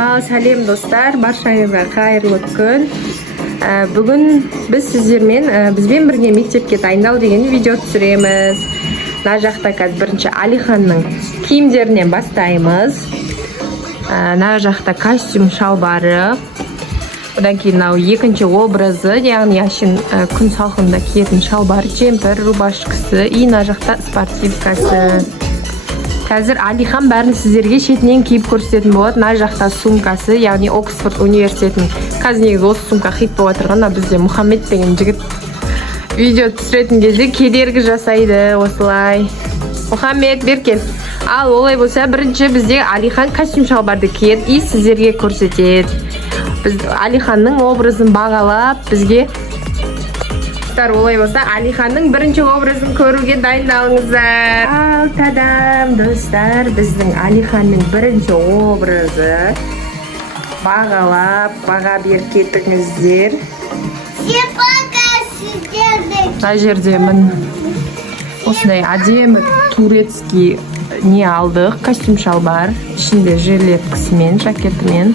Сәлем достар, баршаңызға қайырлы күн. Бүгін біз бізбен бірге мектепке дайындау деген видео түсіреміз. Мына жақта қазір бірінші Алиханның киімдерінен бастаймыз. Мына жақта костюм шалбары. Одан кейін екінші образы, яғни күн салқында киетін шалбар, джемпер, рубашкасы, и мына жақта спортивкасы. Қазір Алихан бәрін сіздерге шетінен киіп көрсететін болады. Мына жақта сумкасы, яғни Оксфорд университетінің. Қазір негізі осы сумка хит болып отырған, бізде Мұхаммед деген жігіт видео түсіретін кезде кедергі жасайды осылай. Мұхаммед, бер кел. Ал олай болса, бірінші бізде Алихан костюм шалбарды киеді и сіздерге көрсетеді. Біз Алиханның образын бағалап, бізге олай болса, Алиханның бірінші образын көруге дайындалыңыздар. Ал тадам, достар, біздің Алиханның бірінші образы бағалап, баға беріп кетіңіздер. Мына жерде осындай әдемі турецкий не алдық, костюм шалбар, ішінде жилеткасымен, жакетімен,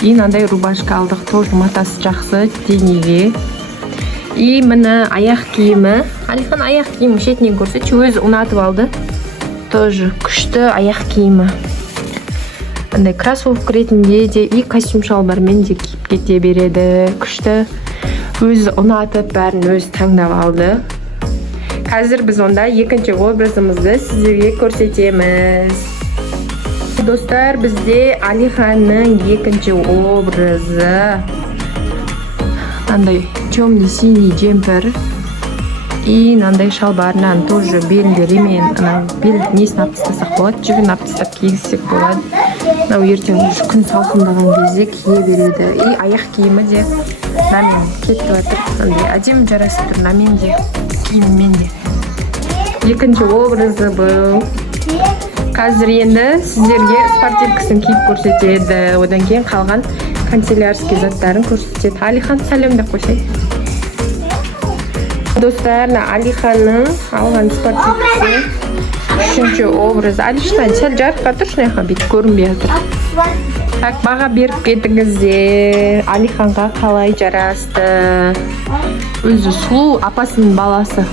и мынандай рубашка алдық, тоже матасы жақсы, денеге. И міне аяқ киімі. Алихан аяқ киімі шетінен көрсетші, өзі ұнатып алды. Тоже күшті аяқ киімі. Мындай кроссовка ретінде де и костюм шалбармен де киіп кете береді. Күшті. Өзі ұнатып, бәрін өзі таңдап алды. Қазір біз онда екінші образымызды сіздерге көрсетеміз. Достар, бізде Алиханның екінші образы. Мынандай темный синий джемпер и мынандай шалбарынан тоже белінде ремень, бел несін алып тастасақ болады, жүгін алып тастап кигізсек болады. Мынау ертең күн салқындаған кезде кие береді. И аяқ киімі де мынамен кетіп жатыр. Мынандай әдемі жарасып тұр, мынамен де, киіммен де. Екінші образы бұл. Қазір енді сіздерге спортивкасын киіп көрсетеді. Одан кейін қалған канцелярский заттарын көрсетеді. Алихан сәлем деп қойсай. Достар, Алиханның алған спортивкасы үшінші образ. Алихан, сәл жарыққа тұр, шынайға бет көрінбей жатыр. Так, баға беріп кетіңіздер. Алиханға қалай жарасты. Өзі сұлу апасының баласы.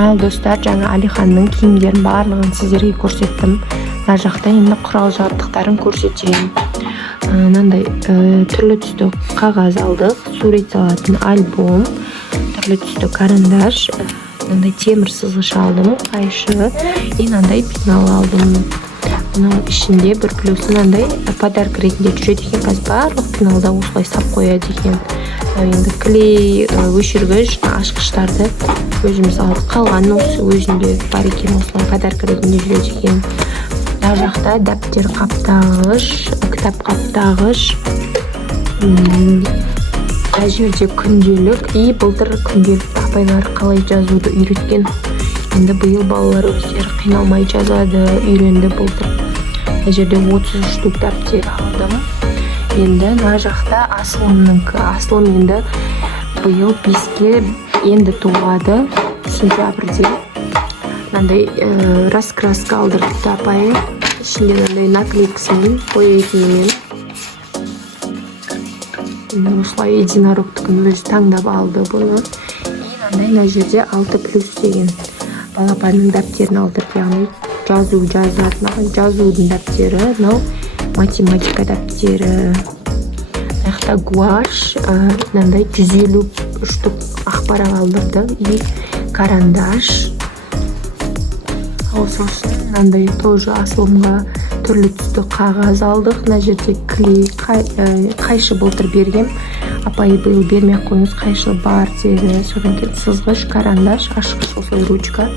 Ал достар, жаңа Алиханның киімдерін барлығын сіздерге көрсеттім. Мына жақта енді құрал жабдықтарын көрсетемін. Мынандай түрлі түсті қағаз алдық, сурет салатын альбом, түрлі түсті карандаш, мынандай темір сызғыш алдым, қайшы, и мынандай пенал алдым. Мынау ішінде бір плюс мынандай подарка ретінде жүреді екен, қазір барлық пеналда осылай сап қояды екен. Енді клей, өшіргіш, ашқыштарды өзіміз алдық, қалғанын осы өзінде бар екен, осылай подарка ретінде жүреді екен. Мына жақта дәптер қаптағыш, кітап қаптағыш, мына жерде күнделік, и былтыр күнделік апайлар қалай жазуды үйреткен. Енді биыл балалар өздері қиналмай жазады, үйренді былтыр. Мына жерде 33 штук дәптер алдым. Енді мына жақта Асылым енді биыл 5-ке енді туады, сентябрьде. Мынандай раскраска алдырыпты апайы. Ішінде мынандай наклейкасымен, бояйтынымен. Осылай единорогтікін өзі таңдап алды бұны. И мына жерде 6+ деген балапанның дәптерін алдырып, яғни жазудың дәптері, мынау математика дәптері. Аяқта гуаш, мынандай 150 штук ақпарақ алдырды и карандаш. Сосын мынандай тоже Асылымға түрлі түсті қағаз алдық. Мына жерде клей, қайшы былтыр берген. Апайы биыл бермей қойыңыз, қайшы бар деді. Содан кейін сызғыш, карандаш, ашқыш, осылай ручка.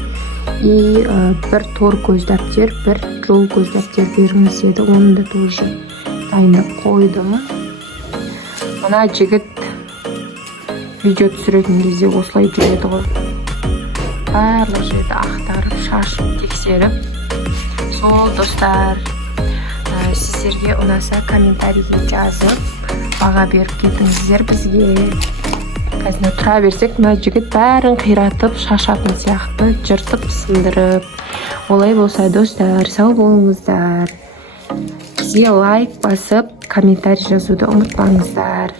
И бір тор көз дәптер, бір жол көз дәптер беріңіз деді. Оны да тоже дайындап қойдым. Мына жігіт видео түсіретін кезде осылай жүреді ғой. Барлық жерді ақтарып, шашып, тексеріп. Сол достар, сіздерге ұнаса комментарийге жазып, баға беріп кетіңіздер бізге. Қазір тұра берсек, мына жігіт бәрін қиратып, шашатын сияқты, жыртып, сындырып. Олай болса достар, сау болыңыздар. бізге лайк басып комментарий жазуды ұмытпаңыздар.